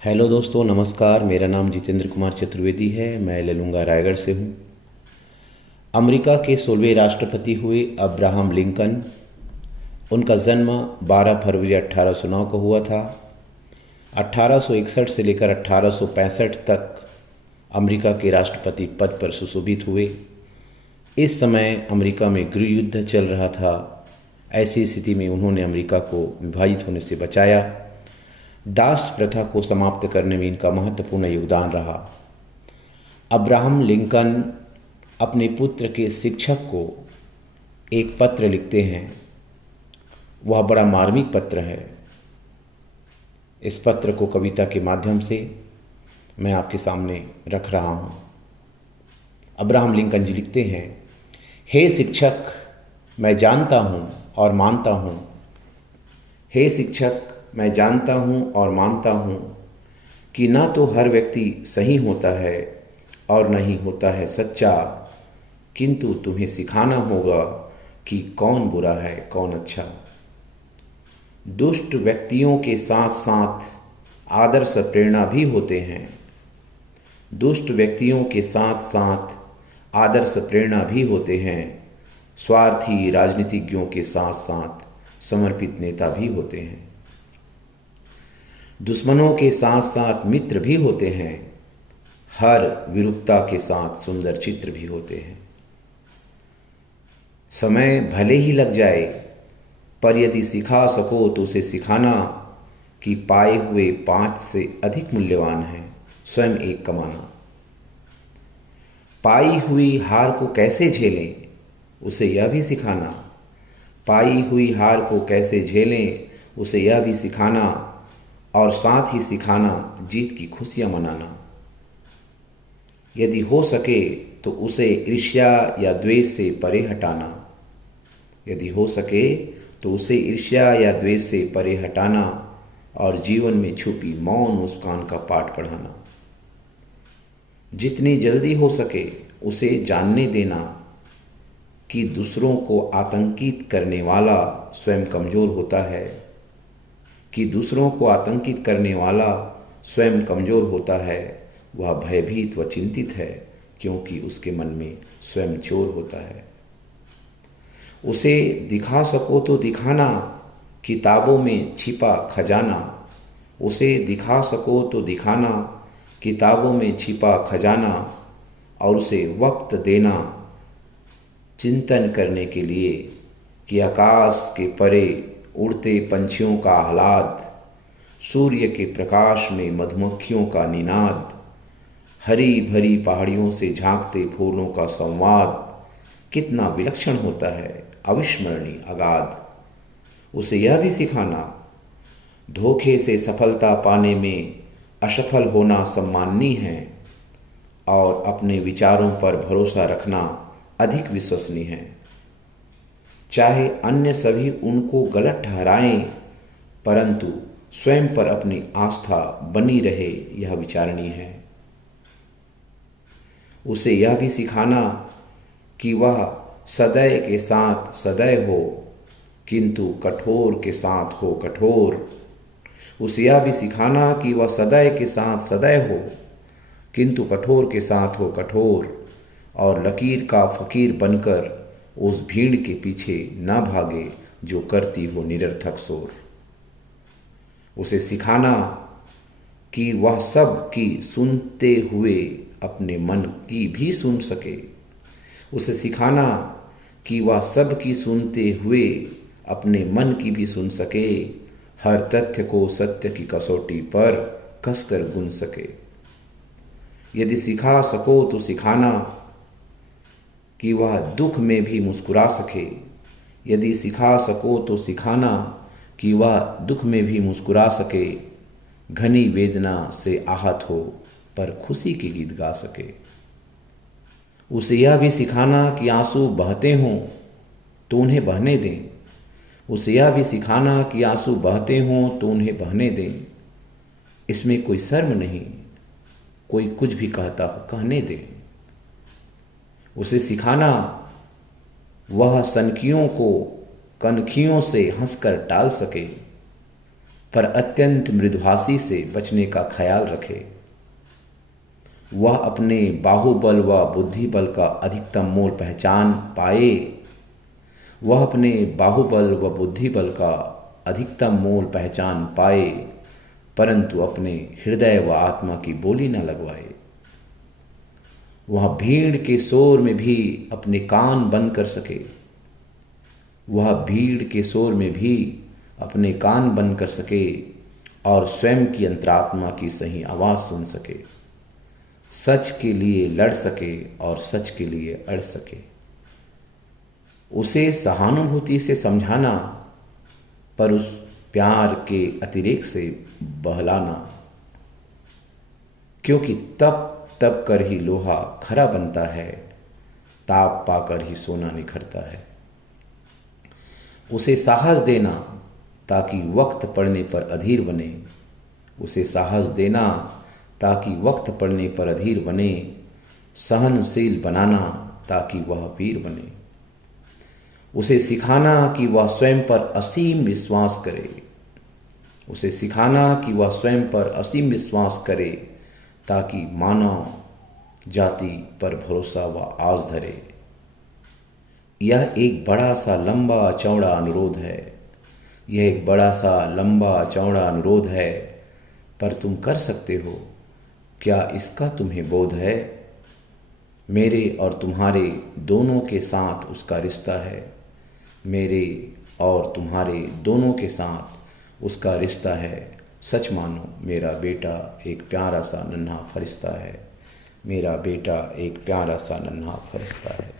Hello दोस्तों, नमस्कार। मेरा नाम जितेंद्र कुमार चतुर्वेदी है। मैं ललूंगा रायगढ़ से हूँ। अमेरिका के 16वें राष्ट्रपति हुए अब्राहम लिंकन। उनका जन्म 12 फरवरी 1809 को हुआ था। 1861 से लेकर 1865 तक अमेरिका के राष्ट्रपति पद पर सुशोभित हुए। इस समय अमेरिका में गृह युद्ध चल रहा था। ऐसी स्थिति में उन्होंने अमेरिका को विभाजित होने से बचाया। दास प्रथा को समाप्त करने में इनका महत्वपूर्ण योगदान रहा। अब्राहम लिंकन अपने पुत्र के शिक्षक को एक पत्र लिखते हैं। वह बड़ा मार्मिक पत्र है। इस पत्र को कविता के माध्यम से मैं आपके सामने रख रहा हूँ। अब्राहम लिंकन जी लिखते हैं, हे शिक्षक, मैं जानता हूँ और मानता हूँ। हे शिक्षक, मैं जानता हूँ और मानता हूँ कि ना तो हर व्यक्ति सही होता है और नहीं होता है सच्चा, किंतु तुम्हें सिखाना होगा कि कौन बुरा है कौन अच्छा। दुष्ट व्यक्तियों के साथ साथ आदर्श प्रेरणा भी होते हैं। दुष्ट व्यक्तियों के साथ साथ आदर्श प्रेरणा भी होते हैं। स्वार्थी राजनीतिज्ञों के साथ साथ समर्पित नेता भी होते हैं। दुश्मनों के साथ साथ मित्र भी होते हैं। हर विरूपता के साथ सुंदर चित्र भी होते हैं। समय भले ही लग जाए, पर यदि सिखा सको तो उसे सिखाना कि पाए हुए 5 से अधिक मूल्यवान है स्वयं एक कमाना। पाई हुई हार को कैसे झेलें, उसे यह भी सिखाना। पाई हुई हार को कैसे झेलें, उसे यह भी सिखाना। और साथ ही सिखाना जीत की खुशियां मनाना। यदि हो सके तो उसे ईर्ष्या या द्वेष से परे हटाना। यदि हो सके तो उसे ईर्ष्या या द्वेष से परे हटाना और जीवन में छुपी मौन मुस्कान का पाठ पढ़ाना। जितनी जल्दी हो सके उसे जानने देना कि दूसरों को आतंकित करने वाला स्वयं कमज़ोर होता है। कि दूसरों को आतंकित करने वाला स्वयं कमज़ोर होता है। वह भयभीत व चिंतित है क्योंकि उसके मन में स्वयं चोर होता है। उसे दिखा सको तो दिखाना, किताबों में छिपा खजाना। उसे दिखा सको तो दिखाना, किताबों में छिपा खजाना। और उसे वक्त देना चिंतन करने के लिए कि आकाश के परे उड़ते पंछियों का आह्लाद, सूर्य के प्रकाश में मधुमक्खियों का निनाद, हरी भरी पहाड़ियों से झांकते फूलों का संवाद कितना विलक्षण होता है, अविस्मरणीय अगाध। उसे यह भी सिखाना, धोखे से सफलता पाने में असफल होना सम्माननीय है और अपने विचारों पर भरोसा रखना अधिक विश्वसनीय है। चाहे अन्य सभी उनको गलत ठहराएं, परंतु स्वयं पर अपनी आस्था बनी रहे, यह विचारणीय है। उसे यह भी सिखाना कि वह सदैव के साथ सदैव हो, किंतु कठोर के साथ हो कठोर। उसे यह भी सिखाना कि वह सदैव के साथ सदैव हो, किंतु कठोर के साथ हो कठोर। और लकीर का फकीर बनकर उस भीड़ के पीछे न भागे जो करती हो निरर्थक शोर। उसे सिखाना कि वह सब की सुनते हुए अपने मन की भी सुन सके। उसे सिखाना कि वह सब की सुनते हुए अपने मन की भी सुन सके, हर तथ्य को सत्य की कसौटी पर कसकर गुन सके। यदि सिखा सको तो सिखाना कि वह दुख में भी मुस्कुरा सके। यदि सिखा सको तो सिखाना कि वह दुख में भी मुस्कुरा सके, घनी वेदना से आहत हो पर खुशी के गीत गा सके। उसे यह भी सिखाना कि आंसू बहते हों तो उन्हें बहने दें। उसे यह भी सिखाना कि आंसू बहते हों तो उन्हें बहने दें। इसमें कोई शर्म नहीं, कोई कुछ भी कहता हो कहने दें। उसे सिखाना वह सनकियों को कनखियों से हंसकर टाल सके। पर अत्यंत मृदुभाषी से बचने का ख्याल रखे। वह अपने बाहुबल व बुद्धिबल का अधिकतम मोल पहचान पाए। वह अपने बाहुबल व बुद्धिबल का अधिकतम मोल पहचान पाए, परंतु अपने हृदय व आत्मा की बोली न लगवाए। वह भीड़ के शोर में भी अपने कान बंद कर सके। वह भीड़ के शोर में भी अपने कान बंद कर सके और स्वयं की अंतरात्मा की सही आवाज़ सुन सके, सच के लिए लड़ सके और सच के लिए अड़ सके। उसे सहानुभूति से समझाना, पर उस प्यार के अतिरेक से बहलाना, क्योंकि तप कर ही लोहा खरा बनता है, ताप पाकर ही सोना निखरता है। उसे साहस देना ताकि वक्त पड़ने पर अधीर बने। उसे साहस देना ताकि वक्त पड़ने पर अधीर बने। सहनशील बनाना ताकि वह वीर बने। उसे सिखाना कि वह स्वयं पर असीम विश्वास करे। उसे सिखाना कि वह स्वयं पर असीम विश्वास करे, ताकि मानव जाति पर भरोसा व आस धरे। यह एक बड़ा सा लंबा चौड़ा अनुरोध है। यह एक बड़ा सा लंबा चौड़ा अनुरोध है, पर तुम कर सकते हो क्या इसका तुम्हें बोध है? मेरे और तुम्हारे दोनों के साथ उसका रिश्ता है। मेरे और तुम्हारे दोनों के साथ उसका रिश्ता है। सच मानो, मेरा बेटा एक प्यारा सा नन्हा फरिश्ता है। मेरा बेटा एक प्यारा सा नन्हा फरिश्ता है।